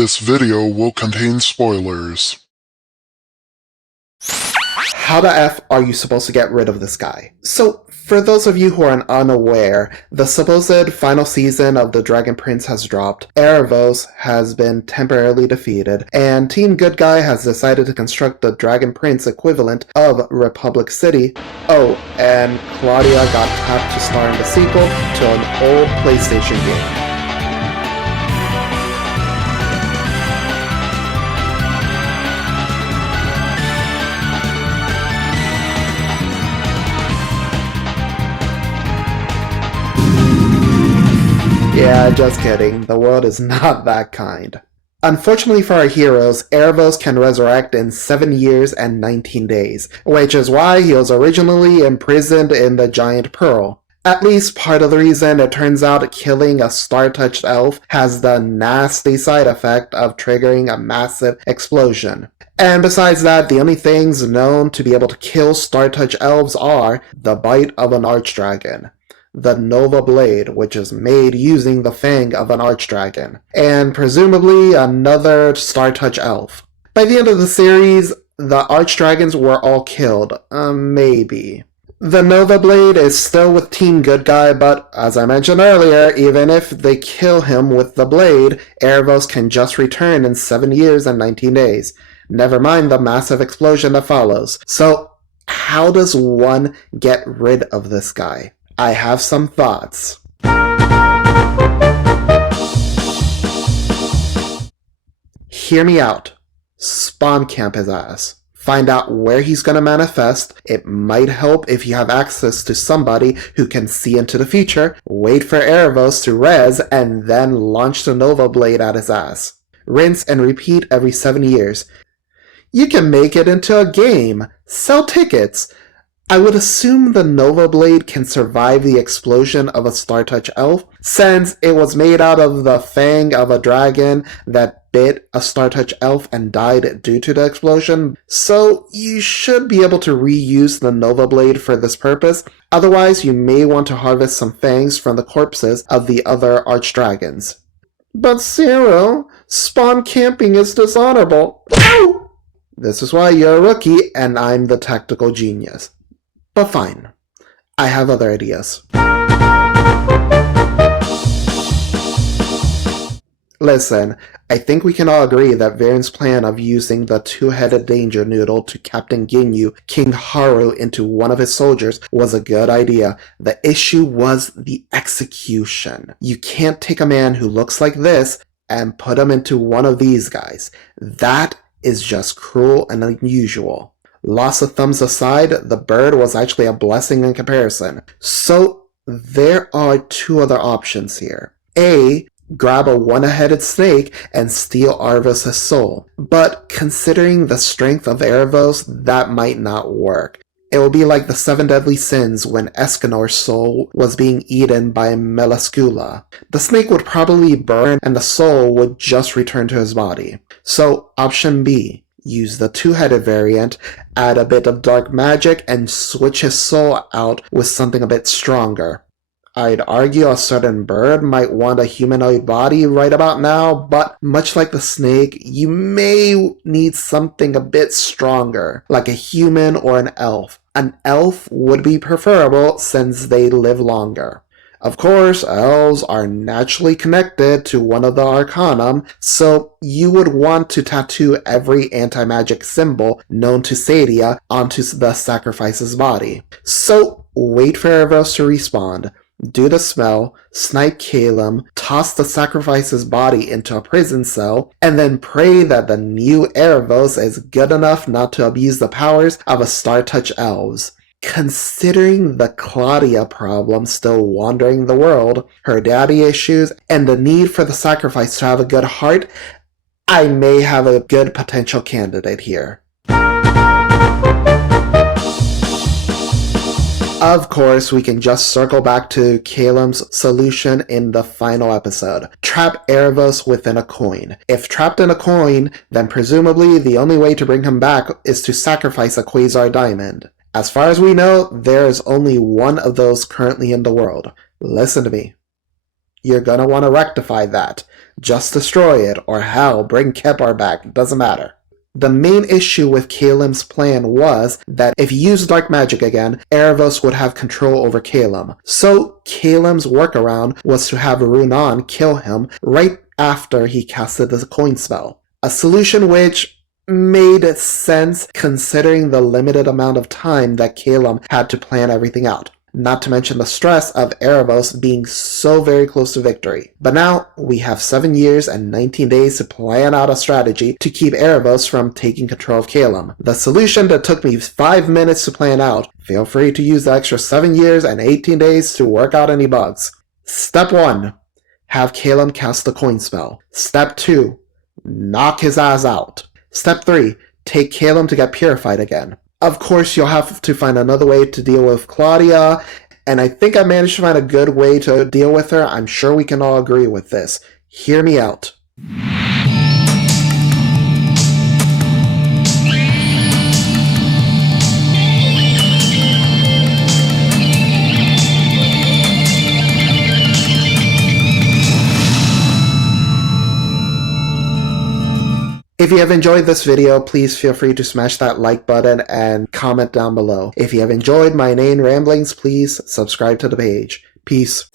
This video will contain spoilers. How the F are you supposed to get rid of this guy? So, for those of you who are unaware, the supposed final season of The Dragon Prince has dropped, Aaravos has been temporarily defeated, and Team Good Guy has decided to construct the Dragon Prince equivalent of Republic City. Oh, and Claudia got tapped to star in the sequel to an old PlayStation game. Yeah, just kidding. The world is not that kind. Unfortunately for our heroes, Aaravos can resurrect in 7 years and 19 days, which is why he was originally imprisoned in the Giant Pearl. At least part of the reason it turns out killing a star-touched elf has the nasty side effect of triggering a massive explosion. And besides that, the only things known to be able to kill star-touched elves are the bite of an archdragon, the Nova Blade, which is made using the fang of an archdragon, and presumably another Star-Touch elf. By the end of the series, the archdragons were all killed. Maybe. The Nova Blade is still with Team Good Guy, but as I mentioned earlier, even if they kill him with the blade, Aaravos can just return in 7 years and 19 days. Never mind the massive explosion that follows. So, how does one get rid of this guy? I have some thoughts. Hear me out. Spawn camp his ass. Find out where he's gonna manifest. It might help if you have access to somebody who can see into the future. Wait for Aaravos to res and then launch the Nova Blade at his ass. Rinse and repeat every 7 years. You can make it into a game. Sell tickets. I would assume the Nova Blade can survive the explosion of a Star-Touch elf, since it was made out of the fang of a dragon that bit a Star-Touch elf and died due to the explosion, so you should be able to reuse the Nova Blade for this purpose. Otherwise, you may want to harvest some fangs from the corpses of the other archdragons. But Cero, spawn camping is dishonorable. Ow! This is why you're a rookie and I'm the tactical genius. But fine, I have other ideas. Listen, I think we can all agree that Varian's plan of using the two-headed danger noodle to Captain Ginyu, King Haru, into one of his soldiers was a good idea. The issue was the execution. You can't take a man who looks like this and put him into one of these guys. That is just cruel and unusual. Loss of thumbs aside, the bird was actually a blessing in comparison. So, there are two other options here. A, grab a one-headed snake and steal Aaravos' soul. But considering the strength of Aaravos, that might not work. It will be like the 7 deadly sins when Escanor's soul was being eaten by Melascula. The snake would probably burn and the soul would just return to his body. So, option B. Use the two-headed variant, add a bit of dark magic, and switch his soul out with something a bit stronger. I'd argue a certain bird might want a humanoid body right about now, but much like the snake, you may need something a bit stronger, like a human or an elf. An elf would be preferable since they live longer. Of course, elves are naturally connected to one of the Arcanum, so you would want to tattoo every anti-magic symbol known to Sadia onto the sacrifice's body. So, wait for Aaravos to respawn, do the smell, snipe Calum, toss the sacrifice's body into a prison cell, and then pray that the new Aaravos is good enough not to abuse the powers of a Star-Touch elves. Considering the Claudia problem still wandering the world, her daddy issues, and the need for the sacrifice to have a good heart, I may have a good potential candidate here. Of course, we can just circle back to Calum's solution in the final episode. Trap Aaravos within a coin. If trapped in a coin, then presumably the only way to bring him back is to sacrifice a Quasar Diamond. As far as we know, there is only one of those currently in the world. Listen to me. You're gonna want to rectify that. Just destroy it, or hell, bring Kepar back, it doesn't matter. The main issue with Kalim's plan was that if he used dark magic again, Aaravos would have control over Kalim. So Kalim's workaround was to have Runan kill him right after he casted the coin spell. A solution which made sense considering the limited amount of time that Kalim had to plan everything out. Not to mention the stress of Aaravos being so very close to victory. But now, we have 7 years and 19 days to plan out a strategy to keep Aaravos from taking control of Kalim. The solution that took me 5 minutes to plan out, feel free to use the extra 7 years and 18 days to work out any bugs. Step 1. Have Kalim cast the coin spell. Step 2. Knock his ass out. Step 3. Take Kalim to get purified again. Of course, you'll have to find another way to deal with Claudia, and I think I managed to find a good way to deal with her. I'm sure we can all agree with this. Hear me out. If you have enjoyed this video, please feel free to smash that like button and comment down below. If you have enjoyed my inane ramblings, please subscribe to the page. Peace.